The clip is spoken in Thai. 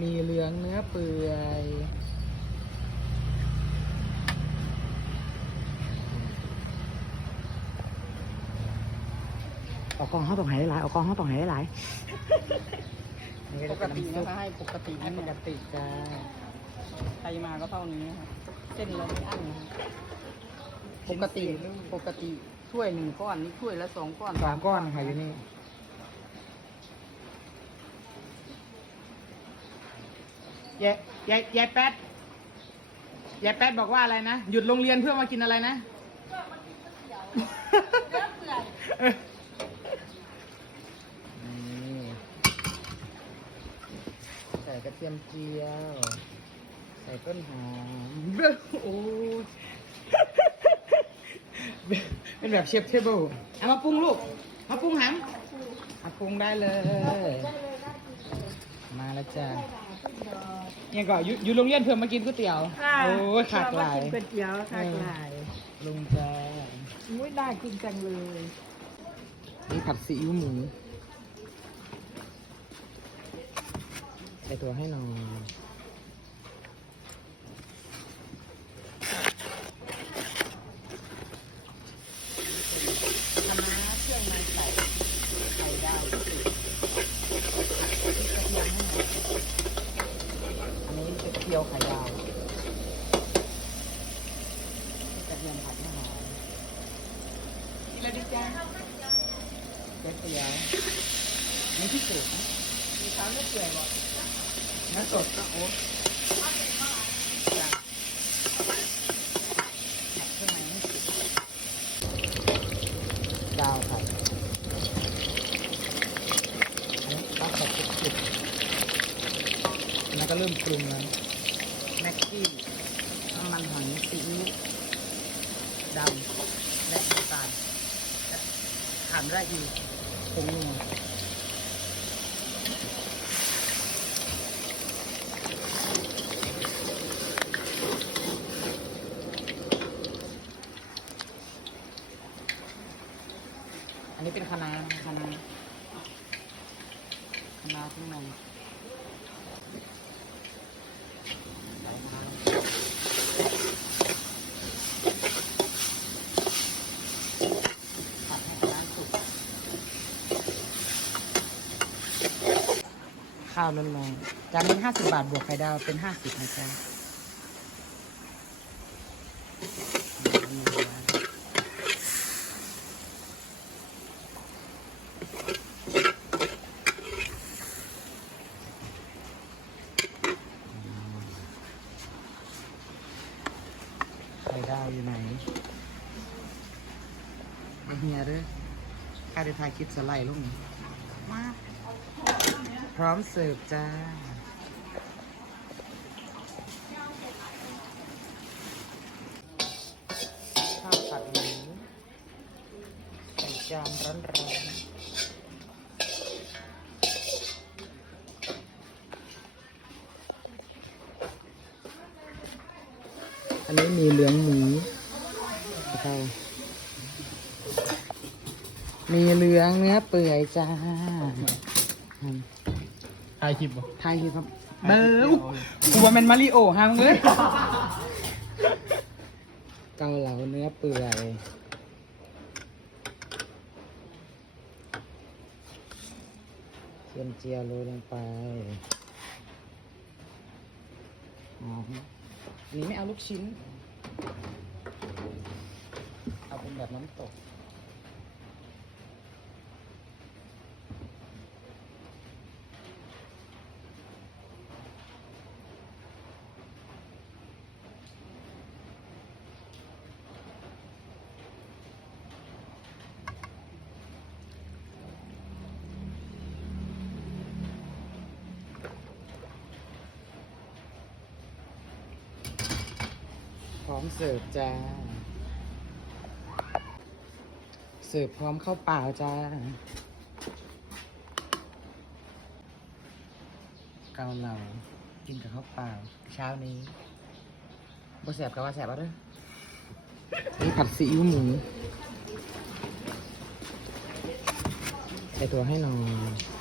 มีเหลืองเนื้อเปื่อย ออกกองห้องตรงไหนหลายออกกองห้องตรงไหนหลายปกตินะคะให้ปกติให้นี่ปกติจ้าใครมาก็เท่านี้นะคะเส้นเราไม่อั้นนะคะปกติปกติถ้วยหนึ่งก้อนนี่ถ้วยละสองก้อนสองก้อนค่ะอยู่นี่ ยายยายยายแป๊ดยายแป๊ดบอกว่าอะไรนะ หยุดโรงเรียนเพื่อมากินอะไรนะนี่ใส่กระเทียมเจียว ใส่ต้นหอมโอ้ยเป็นแบบเชฟเทเบิลเอามาปรุงลูก มาปรุงหำมาปรุงได้เลย มาแล้วจ้ะ ยังก่อนอยู่อยู่โรงเรียนเพื่อมากินก๋วยเตี๋ยวโอ้ยขาดหลายกินก๋วยเตี๋ยวขาดหลายลุงจ้าอุ้ยน่ากินจังเลยนี่ผัดซีอิ๊วหมูใส่ตัวให้หน่อย คณะเครื่องในใส่ไข่ดาวพิเศษอันนี้ จะเคี่ยวไข่ดาวกระเทียมผัดมะนาวกินอะไรดีจ้าก๋วยเตี๋ยวนี่พิเศษนะมีข้าเนื้อเปื่อยบ่เนื้อสดก็โอ๊ตจ้ะผัดเครื่องในให้สุกดาวครับอันนี้ปลาสดจุดๆแล้วก็เริ่มปรุงแล้ว กกี้น้ำมันหอยซีอิ๊วดำและน้ำตาลและขาม่ได้อีกผงนัวอันนี้เป็นคะน้าคะน้าคะน้าข้างในใส่น้ำผัดให้คะน้าสุก ข้าวร้อนๆจานนี้ห้าสิบบาทบวกไข่ดาวเป็นห้าสิบนะจ๊ะไข่ดาวอยู่ไหนมาเฮียเด้วยข้าได้ถ่ายคลิปสไลด์ลงนี้มา พร้อมเสิร์ฟจ้า ข้าวผัดหมูใส่จานร้อนๆอันนี้มีเหลืองหมูนะครับมีเหลืองเนื้อเปื่อยจ้า ถ่ายคลิปบ่ไทยครับเบอร์กูว่าเป็นมาริโอฮังเลยเกาเหลาเนื้อเปื่อยเทียมเจียวโรยลงไปอ๋ออันนี้ไม่เอาลูกชิ้น เอาเป็นแบบน้ำตก มเสิร์ฟจ้า เสิร์ฟพร้อมข้าวเปล่าจ้า เกาเหลากินกับข้าวเปล่า เช้านี้บ่แสบกับว่าแสบเอาเด้อนี่ผัดซีอิ๊วหมูใส่ตัวให้หน่อย